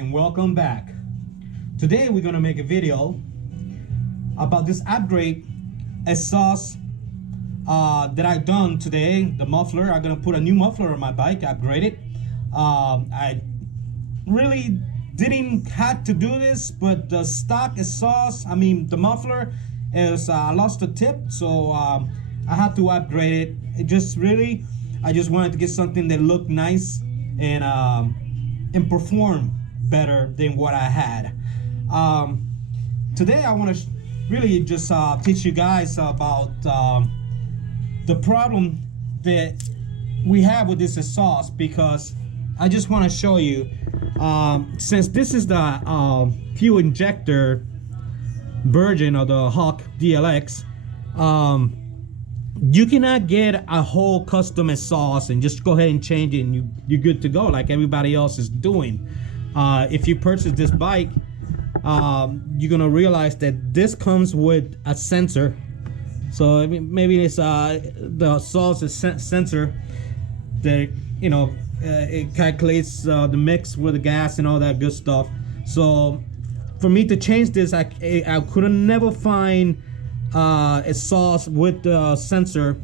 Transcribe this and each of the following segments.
and welcome back. Today we're gonna make a video about this upgrade exhaust that I done today. The muffler, I'm gonna put a new muffler on my bike, upgrade it. I really didn't have to do this, but the stock exhaust, the muffler is I lost the tip, so I had to upgrade it. I just wanted to get something that looked nice and perform better than what I had. Today I want to really just teach you guys about the problem that we have with this exhaust, because I just want to show you, since this is the fuel injector version of the Hawk DLX, you cannot get a whole custom exhaust and just go ahead and change it and you're good to go like everybody else is doing. If you purchase this bike, you're gonna realize that this comes with a sensor. So maybe it's the exhaust is sensor that it calculates the mix with the gas and all that good stuff. So for me to change this, I could never find exhaust with the sensor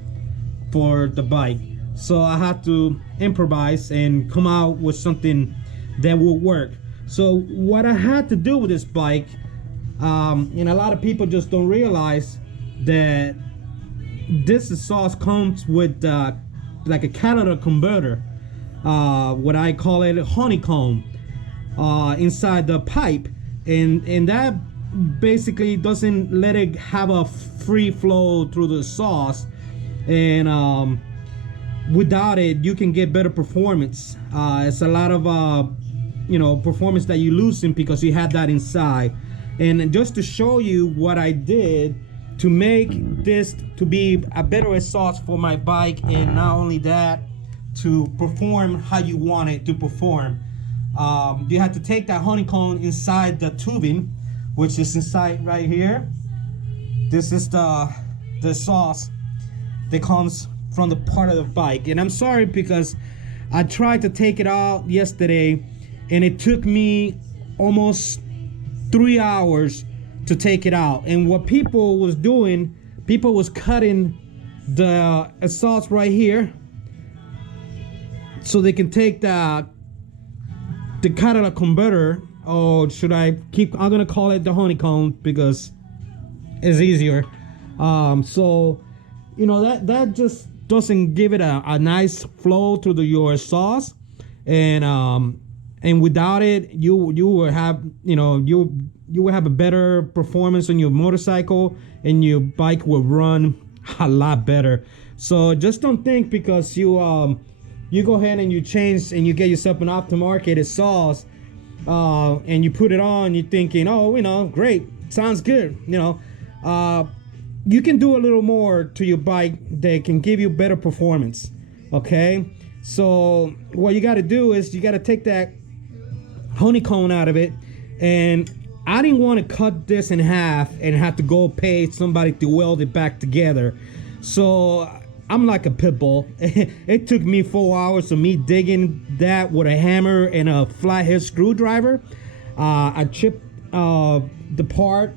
for the bike, so I had to improvise and come out with something that will work. So what I had to do with this bike, and a lot of people just don't realize that this exhaust comes with like a catalytic converter, what I call it, a honeycomb, inside the pipe, and that basically doesn't let it have a free flow through the exhaust, and without it you can get better performance. It's a lot of performance that you losing because you had that inside. And just to show you what I did to make this to be a better exhaust for my bike, and not only that, to perform how you want it to perform, you have to take that honeycomb inside the tubing, which is inside right here. This is the exhaust that comes from the part of the bike. And I'm sorry because I tried to take it out yesterday and it took me almost 3 hours to take it out. And what people was doing, people was cutting the exhaust right here so they can take the catalytic converter, or should I keep, I'm gonna call it the honeycomb because it's easier. So that just doesn't give it a nice flow through your exhaust, and without it you will have you will have a better performance on your motorcycle, and your bike will run a lot better. So just don't think because you go ahead and you change and you get yourself an aftermarket exhaust, and you put it on, you're thinking, oh, great, sounds good. You can do a little more to your bike that can give you better performance. Okay, so what you got to do is you got to take that honeycomb out of it, and I didn't want to cut this in half and have to go pay somebody to weld it back together. So I'm like a pit bull. It took me 4 hours of me digging that with a hammer and a flathead screwdriver. I chipped the part,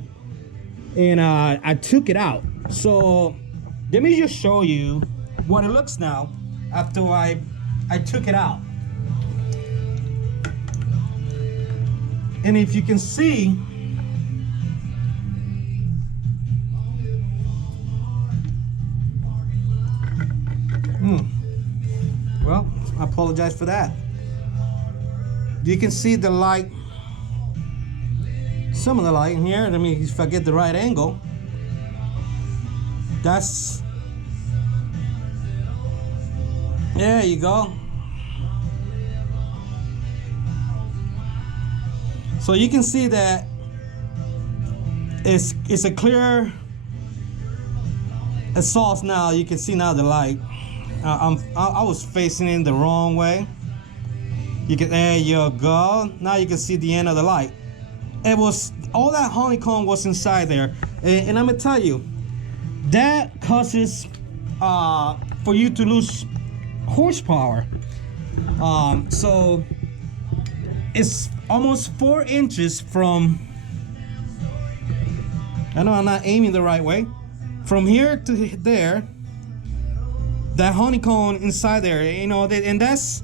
and I took it out. So let me just show you what it looks now after I took it out. And if you can see, well, I apologize for that. You can see the light, some of the light in here. Let me, if I get the right angle, that's, there you go. So you can see that it's a clear exhaust now. You can see now the light. I was facing in the wrong way. There you go. Now you can see the end of the light. It was all that honeycomb was inside there, and I'm gonna tell you that causes for you to lose horsepower. So it's almost 4 inches from, I know I'm not aiming the right way, from here to there, that honeycomb inside there, you know, and that's,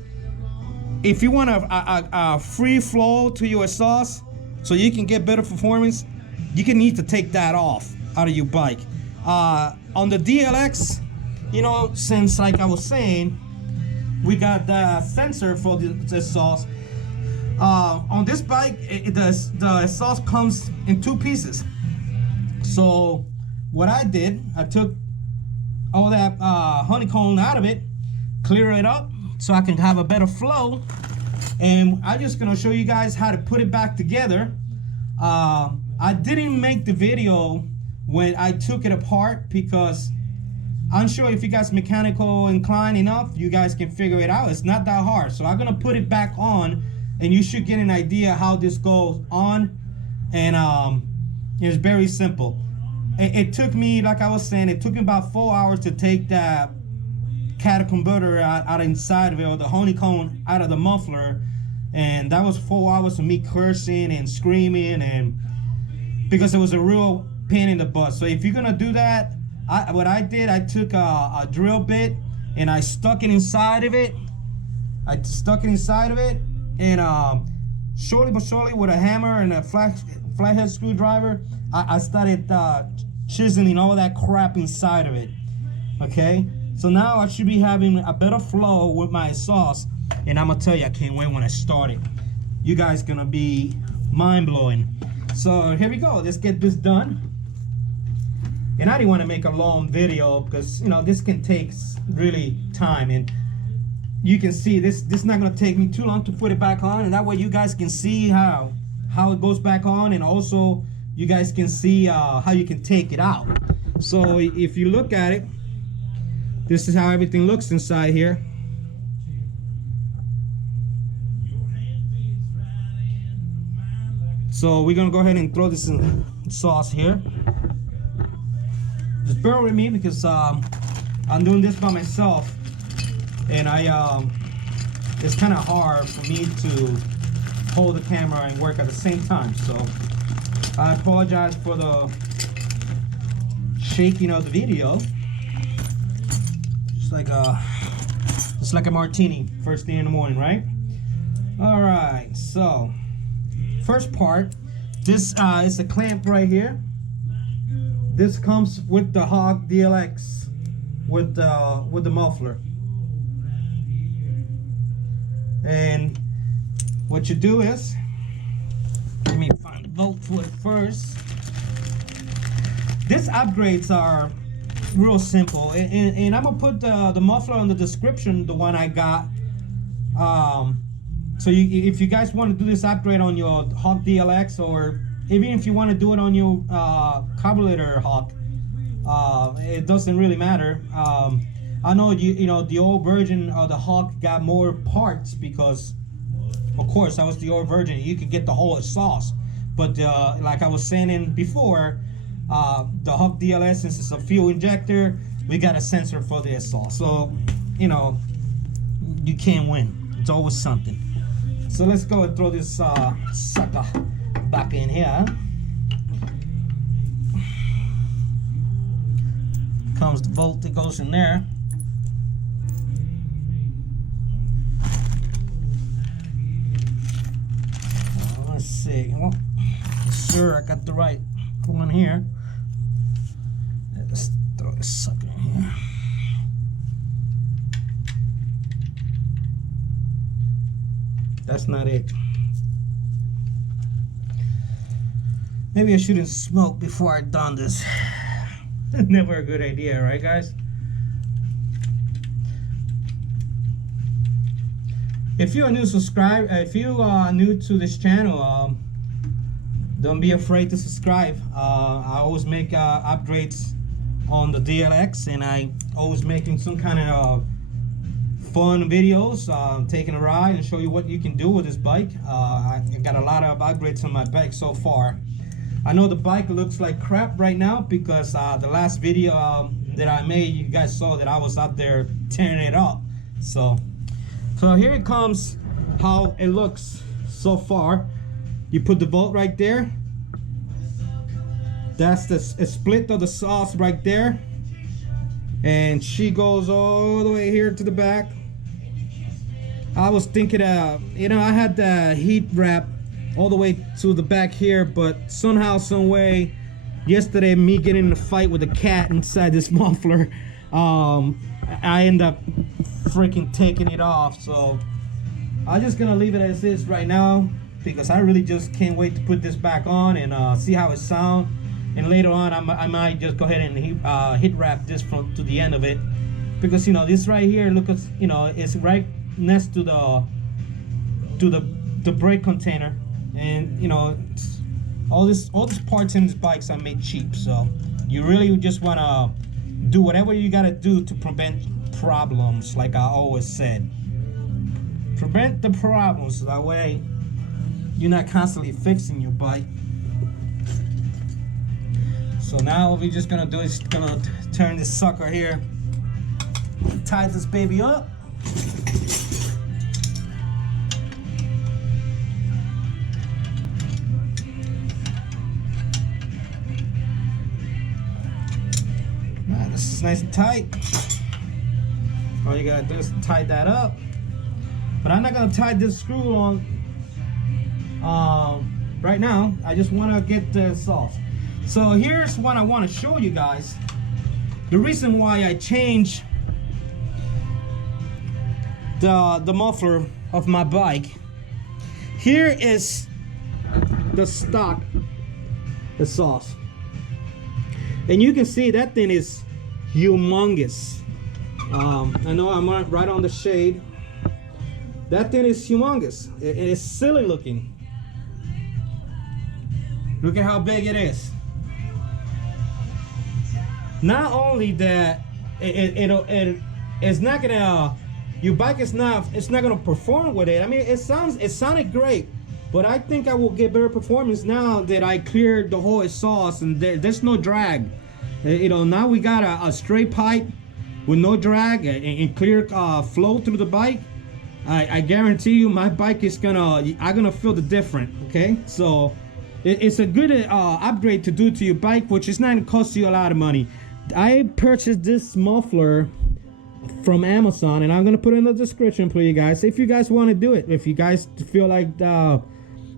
if you want a free flow to your exhaust so you can get better performance, you can need to take that off out of your bike. On the DLX, you know, since like I was saying, we got the sensor for the exhaust. On this bike, the exhaust comes in 2 pieces. So what I did, I took all that honeycomb out of it, clear it up so I can have a better flow, and I'm just gonna show you guys how to put it back together. I didn't make the video when I took it apart because I'm sure if you guys mechanical inclined enough, you guys can figure it out. It's not that hard. So I'm gonna put it back on, and you should get an idea how this goes on. And it's very simple. It took me, like I was saying, it took me about 4 hours to take that cattle converter out inside of it, or the honeycomb out of the muffler. And that was 4 hours of me cursing and screaming, and because it was a real pain in the butt. So if you're gonna do that, what I did, I took a drill bit and I stuck it inside of it. And shortly but surely, with a hammer and a flathead screwdriver, I started chiseling all that crap inside of it. Okay, so now I should be having a better flow with my exhaust, and I'm gonna tell you, I can't wait when I start it. You guys gonna be mind-blowing. So here we go, let's get this done. And I didn't want to make a long video because, you know, this can take really time, and you can see this is not going to take me too long to put it back on, and that way you guys can see how it goes back on, and also you guys can see how you can take it out. So if you look at it, this is how everything looks inside here. So we're gonna go ahead and throw this in sauce here. Just bear with me because I'm doing this by myself, and it's kind of hard for me to hold the camera and work at the same time. So I apologize for the shaking of the video. Just like a martini first thing in the morning, right? All right, so first part, this is a clamp right here. This comes with the Hawk DLX with the muffler. And what you do is, let me find the bolt for it first. These upgrades are real simple, and I'm gonna put the muffler in the description, the one I got. So if you guys want to do this upgrade on your Hawk DLX, or even if you want to do it on your carburetor Hawk, it doesn't really matter. I know you know the old version of the Hawk got more parts because, of course, that was the old version. You could get the whole exhaust, but like I was saying before, the Hawk DLX, since it's a fuel injector, we got a sensor for the exhaust. So you know, you can't win. It's always something. So let's go and throw this sucker back in here. Comes the bolt that goes in there. Let's see. Well, sure, I got the right one here. Let's throw this sucker in here. That's not it. Maybe I shouldn't smoke before I done this. Never a good idea, right, guys? If you are new to this channel, don't be afraid to subscribe. I always make upgrades on the DLX, and I always making some kind of fun videos, taking a ride and show you what you can do with this bike. I got a lot of upgrades on my bike so far. I know the bike looks like crap right now because the last video that I made, you guys saw that I was out there tearing it up. So here it comes, how it looks so far. You put the bolt right there. That's the split of the sauce right there. And she goes all the way here to the back. I was thinking, you know, I had the heat wrap all the way to the back here, but somehow, some way, yesterday, me getting in a fight with a cat inside this muffler, I end up freaking taking it off. So I'm just gonna leave it as is right now, because I really just can't wait to put this back on and see how it sounds. And later on, I might just go ahead and heat wrap this from to the end of it, because you know this right here, look at, you know, it's right next to the brake container, and you know all these parts in these bikes are made cheap. So you really just want to do whatever you got to do to prevent problems, like I always said. Prevent the problems, so that way you're not constantly fixing your bike. So now what we're just gonna do is gonna turn this sucker here, tie this baby up. Alright, this is nice and tight. All you gotta do is tie that up. But I'm not gonna tie this screw on right now. I just wanna get the sauce. So here's what I want to show you guys. The reason why I changed the muffler of my bike. Here is the stock, the sauce. And you can see that thing is humongous. I know I'm right on the shade. That thing is humongous. It is silly looking. Look at how big it is. Not only that, it's not gonna, your bike is not, it's not gonna perform with it. I mean, it sounded great, but I think I will get better performance now that I cleared the whole exhaust and there's no drag. You know, now we got a straight pipe with no drag and clear flow through the bike. I guarantee you, my bike is I'm gonna feel the difference. Okay, so it's a good upgrade to do to your bike, which is not gonna cost you a lot of money. I purchased this muffler from Amazon, and I'm gonna put it in the description for you guys if you guys want to do it. If you guys feel like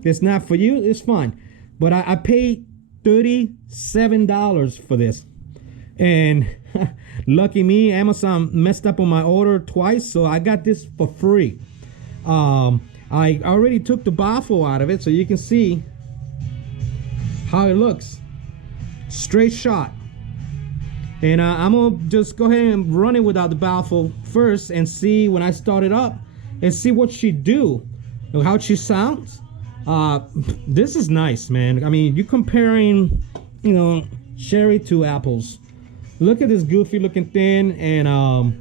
it's not for you, it's fine. But I paid $37 for this, and lucky me, Amazon messed up on my order twice, so I got this for free. I already took the baffle out of it, so you can see how it looks. Straight shot. And I'm gonna just go ahead and run it without the baffle first and see when I start it up and see what she do, how she sounds. This is nice, man. I mean, you're comparing, you know, cherry to apples. Look at this goofy looking thing, and I'm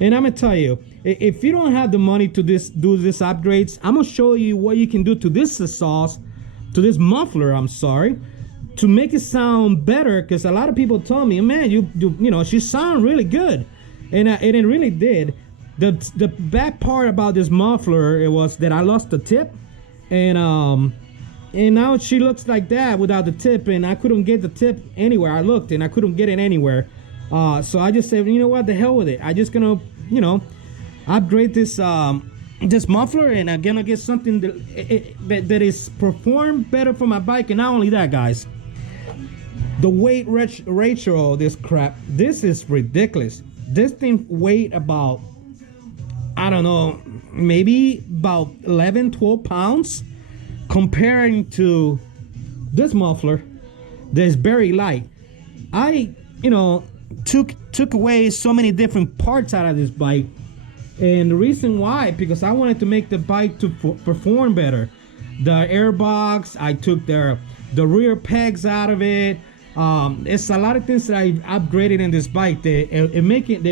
gonna tell you, if you don't have the money to do this upgrades, I'm gonna show you what you can do to this exhaust, to this muffler, I'm sorry, to make it sound better, because a lot of people told me, man, you know, she sound really good, and it really did. The bad part about this muffler, it was that I lost the tip, and now she looks like that without the tip, and I couldn't get the tip anywhere. I looked and I couldn't get it anywhere. So I just said, you know what, the hell with it. I just gonna, you know, upgrade this this muffler, and I'm gonna get something that is perform better for my bike. And not only that, guys, the weight ratio of this crap, this is ridiculous. This thing weighed about, I don't know, maybe about 11-12 pounds, comparing to this muffler that's very light. I, you know, took away so many different parts out of this bike, and the reason why, because I wanted to make the bike to perform better. The airbox, I took the rear pegs out of it. It's a lot of things that I upgraded in this bike. They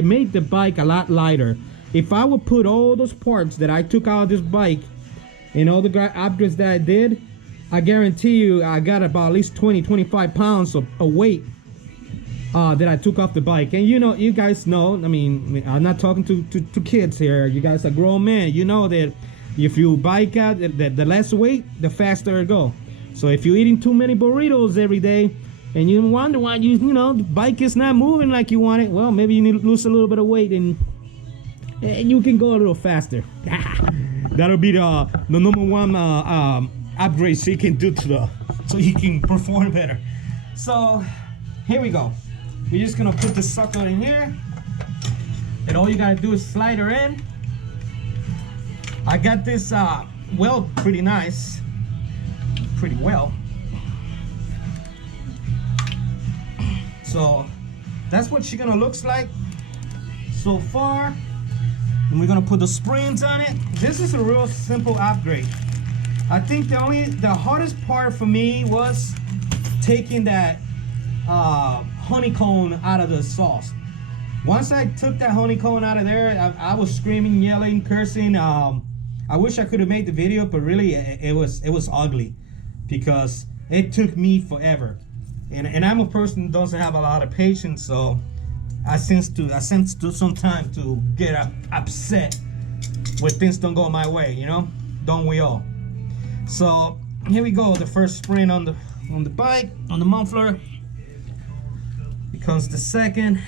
made the bike a lot lighter. If I would put all those parts that I took out of this bike and all the upgrades that I did, I guarantee you I got about at least 20-25 pounds of weight that I took off the bike. And you know, you guys know, I mean, I'm not talking to kids here. You guys are grown men. You know that If you bike out, the less weight, the faster it go. So if you're eating too many burritos every day and you wonder why you know the bike is not moving like you want it, well, maybe you need to lose a little bit of weight and you can go a little faster. That'll be the number one upgrade so you can do so you can perform better. So here we go. We're just gonna put the sucker in here, and all you gotta do is slide her in. I got this weld pretty nice, pretty well. So that's what she gonna looks like so far. And we're gonna put the springs on it. This is a real simple upgrade. I think the hardest part for me was taking that honeycomb out of the sauce. Once I took that honeycomb out of there, I was screaming, yelling, cursing. I wish I could have made the video, but really it was ugly because it took me forever. And I'm a person that doesn't have a lot of patience, so I sense some time to get upset when things don't go my way, you know? Don't we all? So here we go. The first spring on the bike, on the muffler. Becomes the second.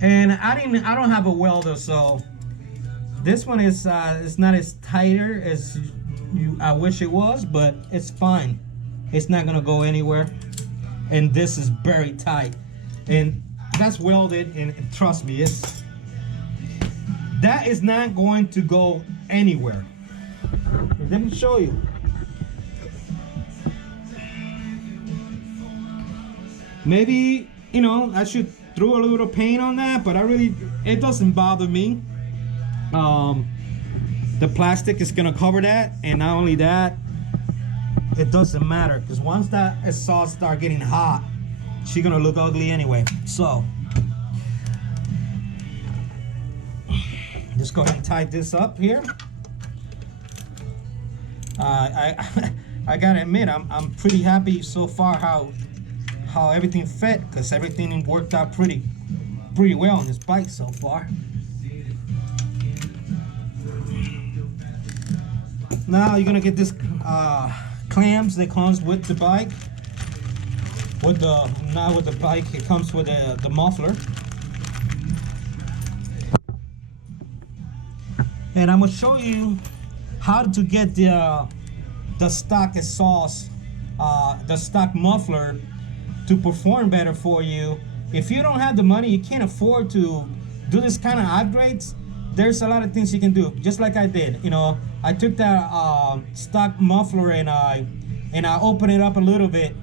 And I don't have a welder, so this one is not as tighter as I wish it was, but it's fine. It's not gonna go anywhere. And this is very tight, and that's welded, and trust me, that is not going to go anywhere. Let me show you. Maybe, you know, I should throw a little paint on that, but it doesn't bother me. The plastic is gonna cover that, and not only that, it doesn't matter, because once that sauce start getting hot, she's gonna look ugly anyway. So just go ahead and tie this up here. I gotta admit, I'm pretty happy so far how everything fit, because everything worked out pretty well on this bike so far. Now you're gonna get this clamps that comes with the bike. Not with the bike, it comes with the muffler. And I'm gonna show you how to get the stock exhaust, the stock muffler to perform better for you. If you don't have the money, you can't afford to do this kind of upgrades, there's a lot of things you can do, just like I did. You know, I took that stock muffler and I opened it up a little bit,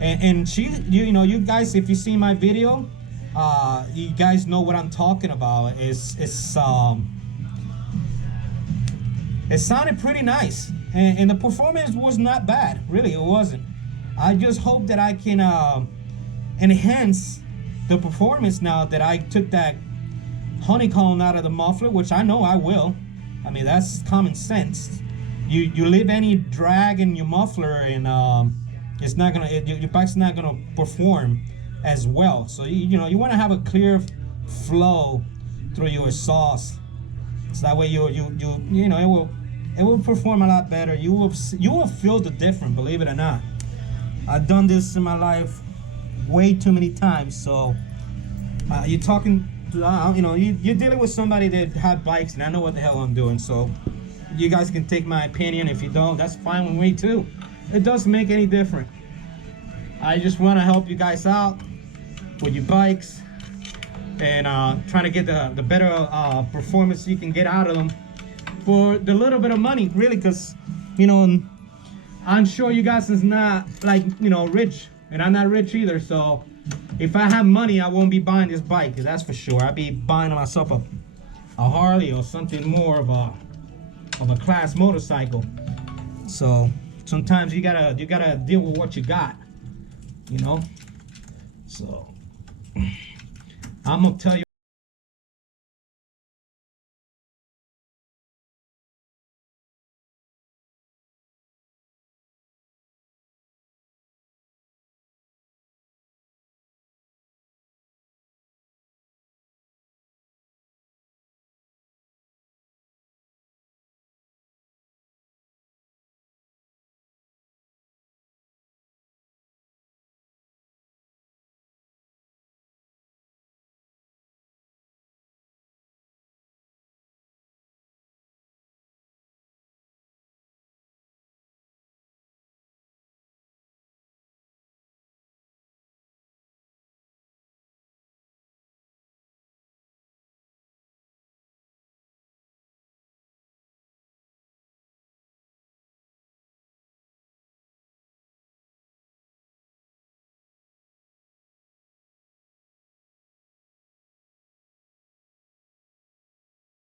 and you know, you guys, if you see my video, you guys know what I'm talking about. It sounded pretty nice, and the performance was not bad, really, it wasn't. I just hope that I can enhance the performance now that I took that honeycomb out of the muffler, which I know I will. I mean, that's common sense. You leave any drag in your muffler, and it's not gonna, your bike's not gonna perform as well. So you know, you want to have a clear flow through your exhaust, so that way you know, it will perform a lot better. You will feel the difference, believe it or not. I've done this in my life way too many times. So you're talking to, you know, you're dealing with somebody that had bikes, and I know what the hell I'm doing. So you guys can take my opinion. If you don't, that's fine with me too. It doesn't make any difference. I just want to help you guys out with your bikes, and trying to get the better performance you can get out of them for the little bit of money, really, because, you know, I'm sure you guys is not, like, you know, rich, and I'm not rich either. So if I have money, I won't be buying this bike, that's for sure. I'll be buying myself a Harley or something more of a class motorcycle. So sometimes you gotta deal with what you got, you know. So I'm gonna tell you